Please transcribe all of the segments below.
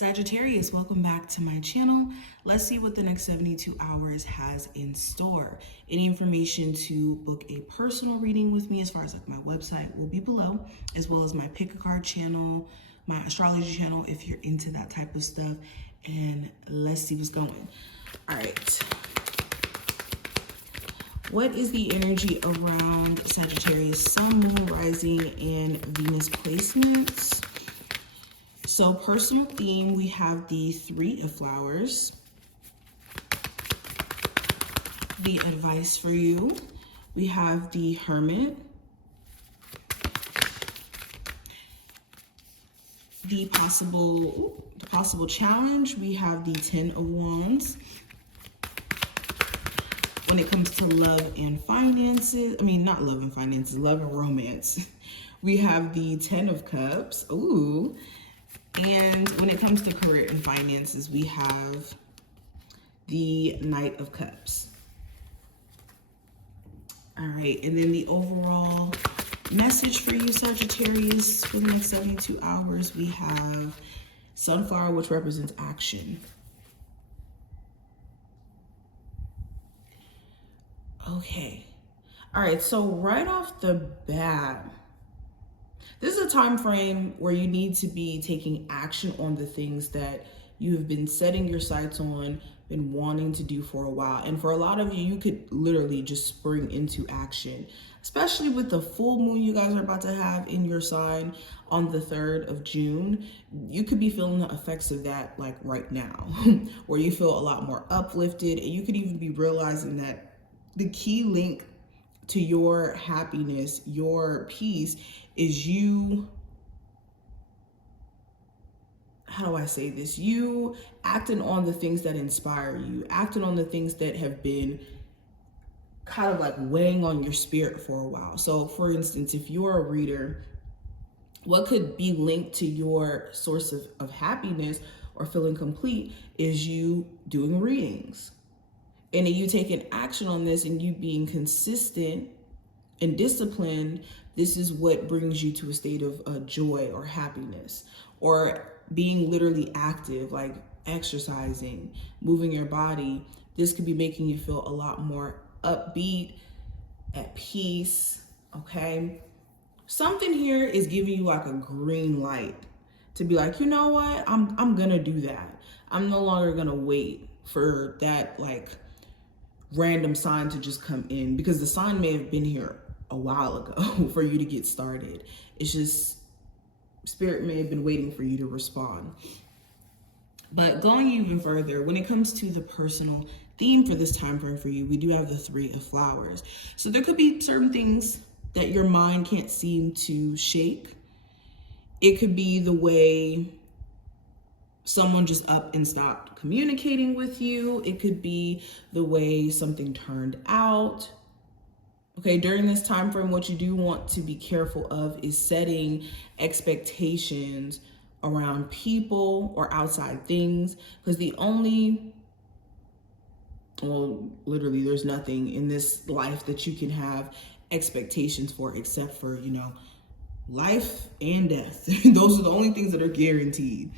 Sagittarius, welcome back to my channel. Let's see what the next 72 hours has in store. Any information to book a personal reading with me as far as like my website will be below, as well as my pick a card channel, my astrology channel if you're into that type of stuff. And let's see what's going. All right. What is the energy around Sagittarius, Sun, Moon, Rising, and Venus placements? So personal theme, we have the Three of Flowers. The advice for you, we have the Hermit. The possible challenge, we have the Ten of Wands. When it comes to love and finances, not love and finances, love and romance, we have the Ten of Cups. Ooh. And when it comes to career and finances, we have the Knight of Cups. All right, and then the overall message for you, Sagittarius, for the next 72 hours, we have Sunflower, which represents action. Okay. All right, so right off the bat, this is a time frame where you need to be taking action on the things that you have been setting your sights on, been wanting to do for a while. And for a lot of you, you could literally just spring into action, especially with the full moon you guys are about to have in your sign on the 3rd of June. You could be feeling the effects of that like right now, where you feel a lot more uplifted, and you could even be realizing that the key link to your happiness, your peace, is you, how do I say this? You acting on the things that inspire you, acting on the things that have been kind of like weighing on your spirit for a while. So for instance, if you're a reader, what could be linked to your source of happiness or feeling complete is you doing readings. And you taking action on this and you being consistent and disciplined. This is what brings you to a state of joy or happiness, or being literally active, like exercising, moving your body. This could be making you feel a lot more upbeat, at peace, okay? Something here is giving you like a green light to be like, you know what? I'm gonna do that. I'm no longer gonna wait for that like random sign to just come in, because the sign may have been here a while ago for you to get started. It's just spirit may have been waiting for you to respond. But going even further, when it comes to the personal theme for this time frame for you, we do have the Three of Flowers. So there could be certain things that your mind can't seem to shake. It could be the way someone just up and stopped communicating with you. It could be the way something turned out. Okay, during this time frame, what you do want to be careful of is setting expectations around people or outside things, because literally there's nothing in this life that you can have expectations for except for, life and death. Those are the only things that are guaranteed.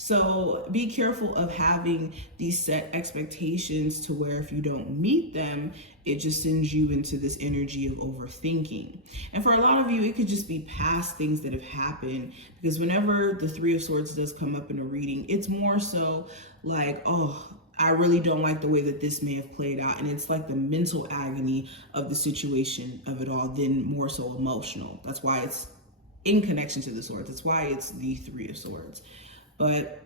So be careful of having these set expectations to where if you don't meet them, it just sends you into this energy of overthinking. And for a lot of you, it could just be past things that have happened, because whenever the Three of Swords does come up in a reading, it's more so like, oh, I really don't like the way that this may have played out. And it's like the mental agony of the situation of it all, then more so emotional. That's why it's in connection to the swords. That's why it's the Three of Swords. But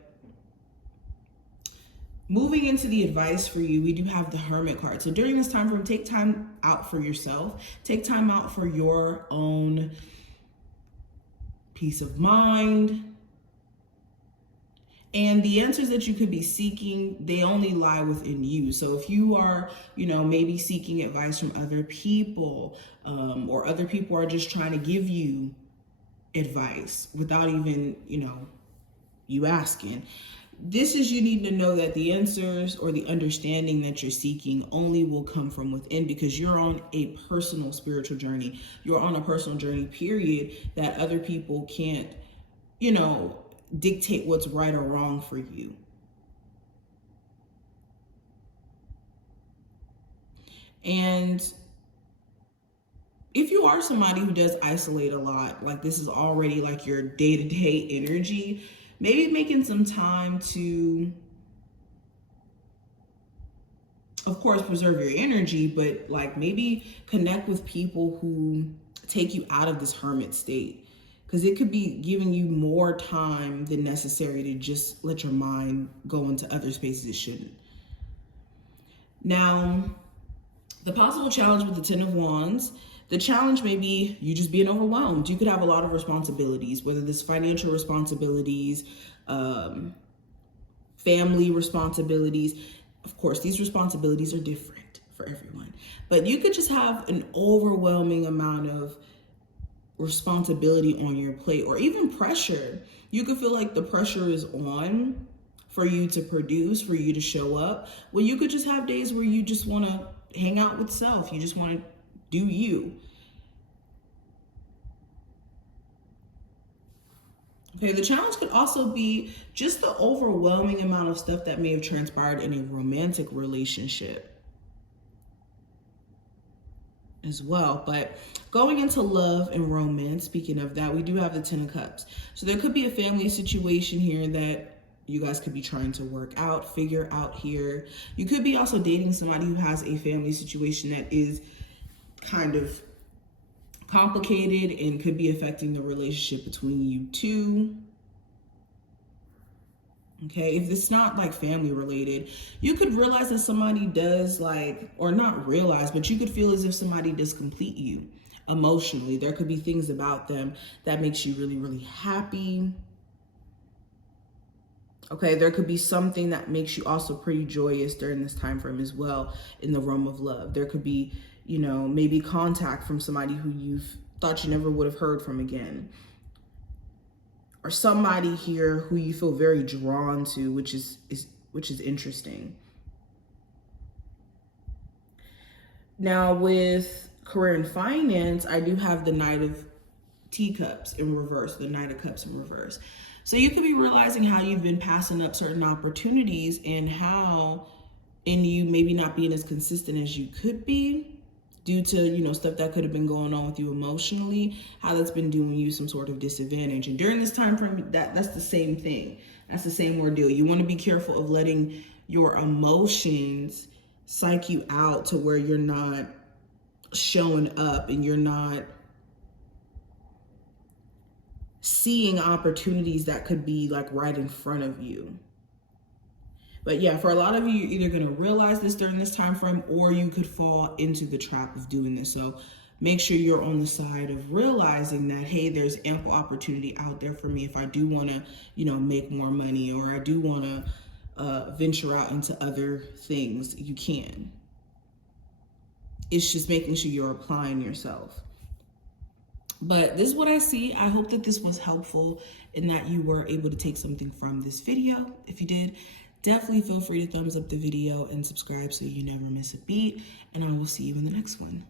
moving into the advice for you, we do have the Hermit card. So during this time frame, take time out for yourself. Take time out for your own peace of mind. And the answers that you could be seeking, they only lie within you. So if you are, maybe seeking advice from other people, or other people are just trying to give you advice without even, you asking, this is, you need to know that the answers or the understanding that you're seeking only will come from within, because you're on a personal spiritual journey. You're on a personal journey, period, that other people can't, dictate what's right or wrong for you. And if you are somebody who does isolate a lot, like this is already like your day-to-day energy, maybe making some time to, of course, preserve your energy, but like maybe connect with people who take you out of this hermit state, because it could be giving you more time than necessary to just let your mind go into other spaces it shouldn't. Now, the possible challenge with the Ten of Wands, the challenge may be you just being overwhelmed. You could have a lot of responsibilities, whether this financial responsibilities, family responsibilities. Of course, these responsibilities are different for everyone, but you could just have an overwhelming amount of responsibility on your plate, or even pressure. You could feel like the pressure is on for you to produce, for you to show up. Well, you could just have days where you just want to hang out with self. You just want to do you. Okay, the challenge could also be just the overwhelming amount of stuff that may have transpired in a romantic relationship as well. But going into love and romance, speaking of that, we do have the Ten of Cups. So there could be a family situation here that you guys could be trying to work out, figure out here. You could be also dating somebody who has a family situation that is kind of complicated and could be affecting the relationship between you two. Okay, if it's not like family related, you could realize that somebody does like, or not realize, but you could feel as if somebody does complete you emotionally. There could be things about them that makes you really, really happy. Okay, there could be something that makes you also pretty joyous during this time frame as well in the realm of love. There could be, you know, maybe contact from somebody who you've thought you never would have heard from again. Or somebody here who you feel very drawn to, which is interesting. Now with career and finance, I do have the Knight of Teacups in reverse, the Knight of Cups in reverse. So you could be realizing how you've been passing up certain opportunities and how in you maybe not being as consistent as you could be due to, you know, stuff that could have been going on with you emotionally, how that's been doing you some sort of disadvantage. And during this time frame, that's the same thing. That's the same ordeal. You want to be careful of letting your emotions psych you out to where you're not showing up and you're not seeing opportunities that could be like right in front of you. But yeah, for a lot of you, you're either going to realize this during this time frame, or you could fall into the trap of doing this. So make sure you're on the side of realizing that, hey, there's ample opportunity out there for me if I do want to, you know, make more money, or I do want to venture out into other things. You can. It's just making sure you're applying yourself. But this is what I see. I hope that this was helpful and that you were able to take something from this video. If you did, definitely feel free to thumbs up the video and subscribe so you never miss a beat. And I will see you in the next one.